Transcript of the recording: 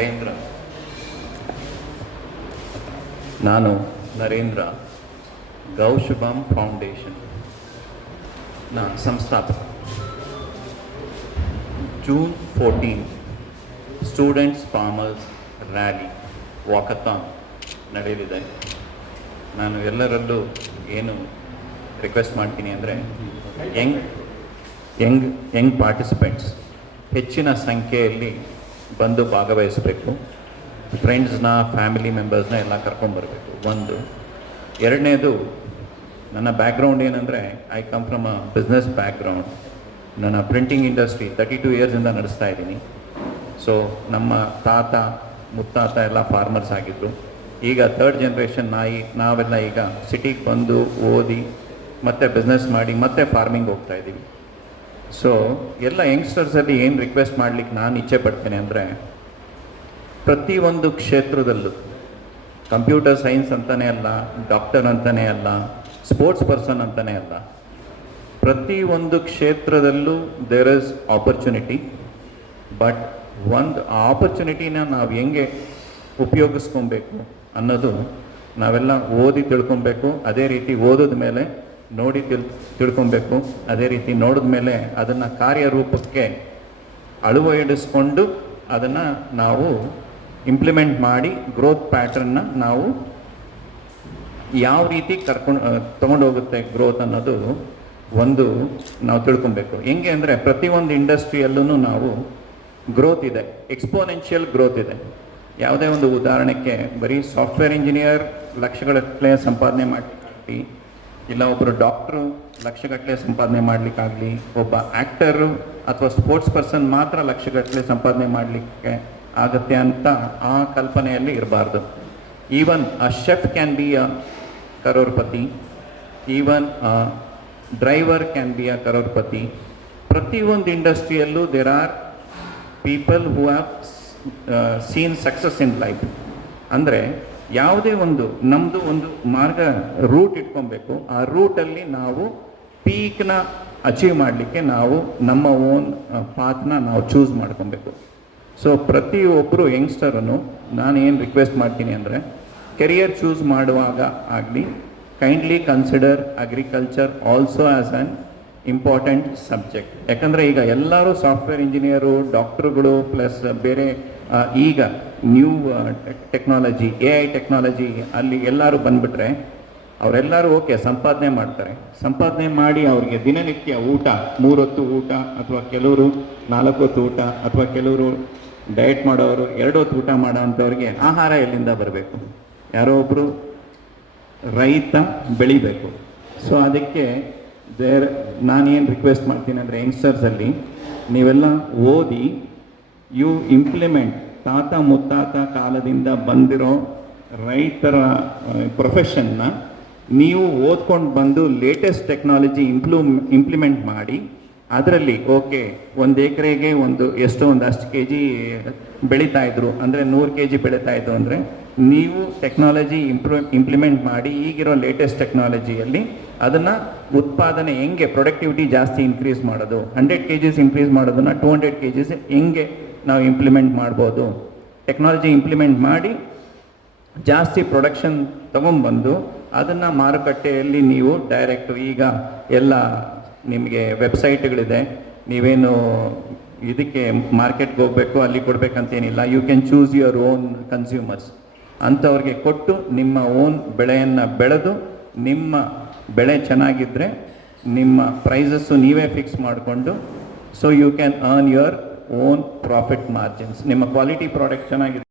ನರೇಂದ್ರ. ನಾನು ನರೇಂದ್ರ ಗೌಶುಭಂ ಫೌಂಡೇಶನ್ ಸಂಸ್ಥಾಪಕ. June 14 students farmers rally walkathon ನಡೆಯಲಿದೆ. ನಾನು ಎಲ್ಲರಲ್ಲೂ ಏನು ರಿಕ್ವೆಸ್ಟ್ ಮಾಡ್ತೀನಿ ಅಂದರೆ ಯಂಗ್ ಪಾರ್ಟಿಸಿಪೆಂಟ್ಸ್ ಹೆಚ್ಚಿನ ಸಂಖ್ಯೆಯಲ್ಲಿ ಬಂದು ಭಾಗವಹಿಸಬೇಕು. ಫ್ರೆಂಡ್ಸ್ನ, ಫ್ಯಾಮಿಲಿ ಮೆಂಬರ್ಸ್ನ ಎಲ್ಲ ಕರ್ಕೊಂಬರ್ಬೇಕು. ಒಂದು. ಎರಡನೇದು, ನನ್ನ ಬ್ಯಾಕ್ಗ್ರೌಂಡ್ ಏನಂದರೆ I come from a business background. ನನ್ನ ಪ್ರಿಂಟಿಂಗ್ ಇಂಡಸ್ಟ್ರಿ 32 ಇಯರ್ಸಿಂದ ನಡೆಸ್ತಾ ಇದ್ದೀನಿ. ಸೊ ನಮ್ಮ ತಾತ ಮುತ್ತಾತ ಎಲ್ಲ ಫಾರ್ಮರ್ಸ್ ಆಗಿದ್ದರು. ಈಗ 3rd ಜನರೇಷನ್ ನಾವೆಲ್ಲ ಈಗ ಸಿಟಿಗೆ ಬಂದು ಓದಿ ಮತ್ತೆ ಬಿಸ್ನೆಸ್ ಮಾಡಿ ಮತ್ತೆ ಫಾರ್ಮಿಂಗ್ ಹೋಗ್ತಾ ಇದ್ದೀವಿ. ಸೊ ಎಲ್ಲ ಯಂಗ್ಸ್ಟರ್ಸಲ್ಲಿ ಏನು ರಿಕ್ವೆಸ್ಟ್ ಮಾಡಲಿಕ್ಕೆ ನಾನು ಇಚ್ಛೆ ಪಡ್ತೇನೆ ಅಂದರೆ, ಪ್ರತಿಯೊಂದು ಕ್ಷೇತ್ರದಲ್ಲೂ ಕಂಪ್ಯೂಟರ್ ಸೈನ್ಸ್ ಅಂತಲೇ ಅಲ್ಲ, ಡಾಕ್ಟರ್ ಅಂತಲೇ ಅಲ್ಲ, ಸ್ಪೋರ್ಟ್ಸ್ ಪರ್ಸನ್ ಅಂತಲೇ ಅಲ್ಲ, ಪ್ರತಿಯೊಂದು ಕ್ಷೇತ್ರದಲ್ಲೂ ದೇರ್ ಇಸ್ ಆಪರ್ಚುನಿಟಿ. ಬಟ್ ಒಂದು ಆಪರ್ಚುನಿಟಿನ ನಾವು ಹೆಂಗೆ ಉಪಯೋಗಿಸ್ಕೊಬೇಕು ಅನ್ನೋದು ನಾವೆಲ್ಲ ಓದಿ ತಿಳ್ಕೊಬೇಕು. ಅದೇ ರೀತಿ ಓದಿದ ಮೇಲೆ ನೋಡಿ ತಿಳ್ಕೊಬೇಕು. ಅದೇ ರೀತಿ ನೋಡಿದ ಮೇಲೆ ಅದನ್ನು ಕಾರ್ಯರೂಪಕ್ಕೆ ಅಳವಡಿಸ್ಕೊಂಡು ಅದನ್ನು ನಾವು ಇಂಪ್ಲಿಮೆಂಟ್ ಮಾಡಿ ಗ್ರೋತ್ ಪ್ಯಾಟ್ರನ್ನ ನಾವು ಯಾವ ರೀತಿ ತೊಗೊಂಡೋಗುತ್ತೆ ಗ್ರೋತ್ ಅನ್ನೋದು ಒಂದು ನಾವು ತಿಳ್ಕೊಬೇಕು. ಹೆಂಗೆ ಅಂದರೆ, ಪ್ರತಿಯೊಂದು ಇಂಡಸ್ಟ್ರಿಯಲ್ಲೂ ನಾವು ಗ್ರೋತ್ ಇದೆ, ಎಕ್ಸ್ಪೋನೆನ್ಷಿಯಲ್ ಗ್ರೋತ್ ಇದೆ. ಯಾವುದೇ ಒಂದು ಉದಾಹರಣೆಗೆ ಬರೀ ಸಾಫ್ಟ್ವೇರ್ ಇಂಜಿನಿಯರ್ ಲಕ್ಷಗಟ್ಟಲೆ ಸಂಪಾದನೆ ಮಾಡಲಿಕ್ಕಾಗಲಿ, ಇಲ್ಲ ಒಬ್ಬರು ಡಾಕ್ಟ್ರು ಲಕ್ಷಗಟ್ಟಲೆ ಸಂಪಾದನೆ ಮಾಡಲಿಕ್ಕಾಗಲಿ, ಒಬ್ಬ ಆ್ಯಕ್ಟರು ಅಥವಾ ಸ್ಪೋರ್ಟ್ಸ್ ಪರ್ಸನ್ ಮಾತ್ರ ಲಕ್ಷಗಟ್ಟಲೆ ಸಂಪಾದನೆ ಮಾಡಲಿಕ್ಕೆ ಆಗುತ್ತೆ ಅಂತ ಆ ಕಲ್ಪನೆಯಲ್ಲಿ ಇರಬಾರ್ದು. Even a chef can be a crorepati, even a driver can be a crorepati. ಪ್ರತಿಯೊಂದು ಇಂಡಸ್ಟ್ರಿಯಲ್ಲೂ there are people who have seen success in life. ಅಂದರೆ ಯಾವುದೇ ನಮ್ಮದು ಒಂದು ಮಾರ್ಗ ರೂಟ್ ಇಟ್ಕೊಬೇಕು. ಆ ರೂಟಲ್ಲಿ ನಾವು ಪೀಕ್ನ ಅಚೀವ್ ಮಾಡಲಿಕ್ಕೆ ನಾವು ನಮ್ಮ ಓನ್ ಪಾತ್ನ ನಾವು ಚೂಸ್ ಮಾಡ್ಕೊಬೇಕು. ಸೊ ಪ್ರತಿಯೊಬ್ಬರು ಯಂಗ್ಸ್ಟರನ್ನು ನಾನು ಏನು ರಿಕ್ವೆಸ್ಟ್ ಮಾಡ್ತೀನಿ ಅಂದರೆ, ಕೆರಿಯರ್ ಚೂಸ್ ಮಾಡುವಾಗ ಆಗಲಿ, kindly consider agriculture also as an important subject. ಯಾಕಂದರೆ ಈಗ ಎಲ್ಲರೂ ಸಾಫ್ಟ್ವೇರ್ ಇಂಜಿನಿಯರು, ಡಾಕ್ಟ್ರುಗಳು, ಪ್ಲಸ್ ಬೇರೆ ಈಗ ನ್ಯೂ ಟೆಕ್ನಾಲಜಿ, AI ಟೆಕ್ನಾಲಜಿ ಅಲ್ಲಿ ಎಲ್ಲರೂ ಬಂದುಬಿಟ್ರೆ ಅವರೆಲ್ಲರೂ ಓಕೆ ಸಂಪಾದನೆ ಮಾಡ್ತಾರೆ. ಸಂಪಾದನೆ ಮಾಡಿ ಅವ್ರಿಗೆ ದಿನನಿತ್ಯ ಊಟ, 3 ಹೊತ್ತು ಊಟ, ಅಥವಾ ಕೆಲವರು 4 ಹೊತ್ತು ಊಟ, ಅಥವಾ ಕೆಲವರು ಡಯಟ್ ಮಾಡೋರು 2 ಹೊತ್ತು ಊಟ ಮಾಡೋ ಅಂಥವ್ರಿಗೆ ಆಹಾರ ಎಲ್ಲಿಂದ ಬರಬೇಕು? ಯಾರೋ ಒಬ್ಬರು ರೈತ ಬೆಳಿಬೇಕು. ಸೊ ಅದಕ್ಕೆ ನಾನೇನು ರಿಕ್ವೆಸ್ಟ್ ಮಾಡ್ತೀನಿ ಅಂದರೆ, ಯಂಗ್ಸ್ಟರ್ಸಲ್ಲಿ ನೀವೆಲ್ಲ ಓದಿ, ಯು ಇಂಪ್ಲಿಮೆಂಟ್ ತಾತ ಮುತ್ತಾತ ಕಾಲದಿಂದ ಬಂದಿರೋ ರೈತರ ಪ್ರೊಫೆಷನ್ನ ನೀವು ಓದ್ಕೊಂಡು ಬಂದು ಲೇಟೆಸ್ಟ್ ಟೆಕ್ನಾಲಜಿ ಇಂಪ್ಲಿಮೆಂಟ್ ಮಾಡಿ, ಅದರಲ್ಲಿ ಓಕೆ 1 ಎಕರೆಗೆ ಅಷ್ಟು kg ಬೆಳೀತಾ ಇದ್ರು ಅಂದರೆ 100 kg ಬೆಳೀತಾ ಇದ್ರು ಅಂದರೆ, ನೀವು ಟೆಕ್ನಾಲಜಿ ಇಂಪ್ಲಿಮೆಂಟ್ ಮಾಡಿ ಈಗಿರೋ ಲೇಟೆಸ್ಟ್ ಟೆಕ್ನಾಲಜಿಯಲ್ಲಿ ಅದನ್ನು ಉತ್ಪಾದನೆ ಹೆಂಗೆ ಪ್ರೊಡಕ್ಟಿವಿಟಿ ಜಾಸ್ತಿ ಇನ್ಕ್ರೀಸ್ ಮಾಡೋದು, 100 kgs ಇನ್ಕ್ರೀಸ್ ಮಾಡೋದನ್ನು 200 kgs ಹೆಂಗೆ ನಾವು ಇಂಪ್ಲಿಮೆಂಟ್ ಮಾಡ್ಬೋದು, ಟೆಕ್ನಾಲಜಿ ಇಂಪ್ಲಿಮೆಂಟ್ ಮಾಡಿ ಜಾಸ್ತಿ ಪ್ರೊಡಕ್ಷನ್ ತೊಗೊಂಬಂದು ಅದನ್ನು ಮಾರುಕಟ್ಟೆಯಲ್ಲಿ ನೀವು ಡೈರೆಕ್ಟು, ಈಗ ಎಲ್ಲ ನಿಮಗೆ ವೆಬ್ಸೈಟ್ಗಳಿದೆ, ನೀವೇನು ಇದಕ್ಕೆ ಮಾರ್ಕೆಟ್ಗೆ ಹೋಗಬೇಕು, ಅಲ್ಲಿ ಕೊಡಬೇಕಂತೇನಿಲ್ಲ. You can choose your own consumers. ಅಂಥವ್ರಿಗೆ ಕೊಟ್ಟು ನಿಮ್ಮ ಓನ್ ಬೆಳೆಯನ್ನು ಬೆಳೆದು, ನಿಮ್ಮ ಬೆಳೆ ಚೆನ್ನಾಗಿದ್ದರೆ ನಿಮ್ಮ ಪ್ರೈಸಸ್ಸು ನೀವೇ ಫಿಕ್ಸ್ ಮಾಡಿಕೊಂಡು, so you can earn your own profit margins. ನಿಮ್ಮ ಕ್ವಾಲಿಟಿ ಪ್ರಾಡಕ್ಟ್ ಚೆನ್ನಾಗಿದೆ.